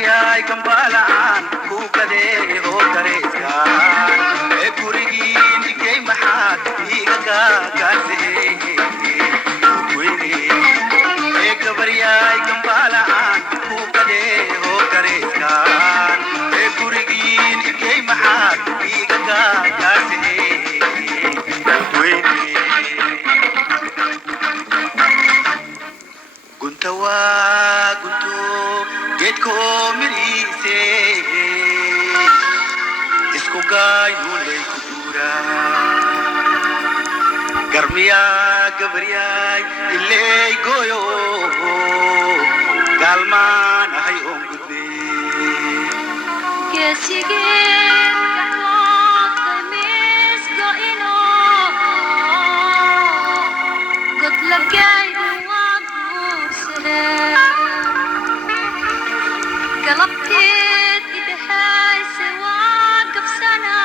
gabaryaay kambalaan ku kadee oo kareyskaan ee gurigiin dhigay maxaad iiga gaagaasee ee gabaryaay kambalaan ku kadee oo kareyskaan ee gurigiin dhigay maxaad iiga gaagaasee guntawa gunto geedko miriise isku gaayulay ku duuraa garmiyaa gabaryaay ilay gooyo gaalmaan ahay oon gudbe قلبتيت إدهاي سواقف سنة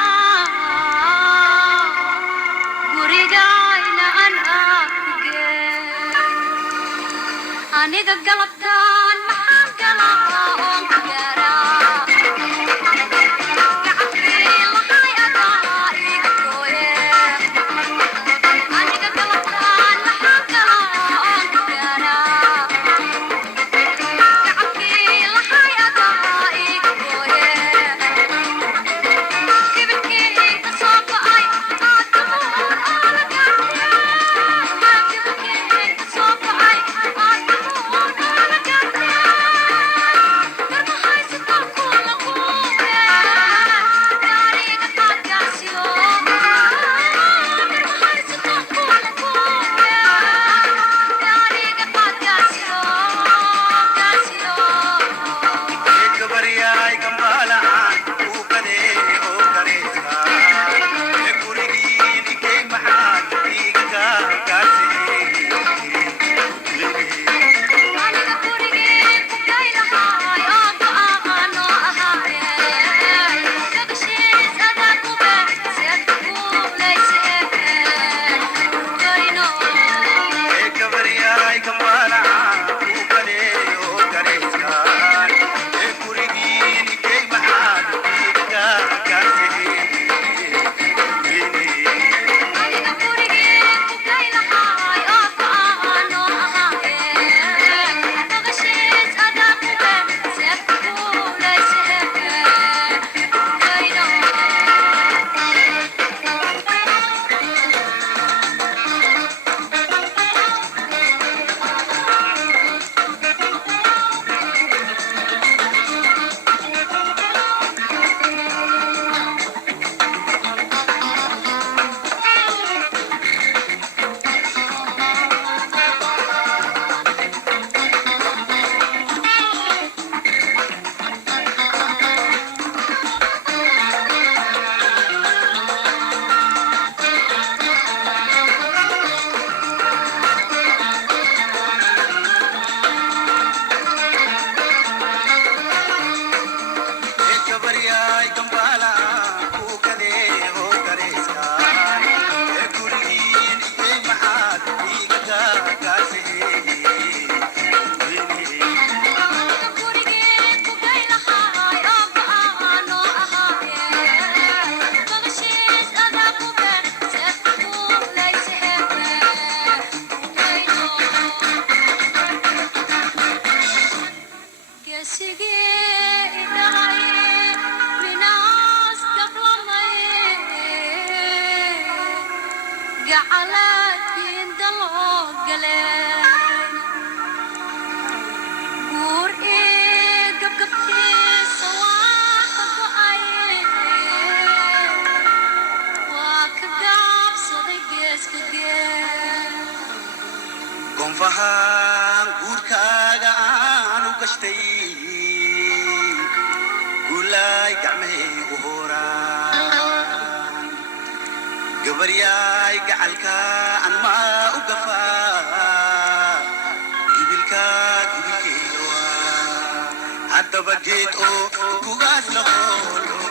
ورجعنا أنا أنا قلبتان محام قلبهم كجرا gonfahaan guurkaaga aanu gashtay gulaay gacmahaygu hooraan gabaryaay gacalka aan maa u gafaa gibilkeyga waa haddaba geed oo kugaas la hoolo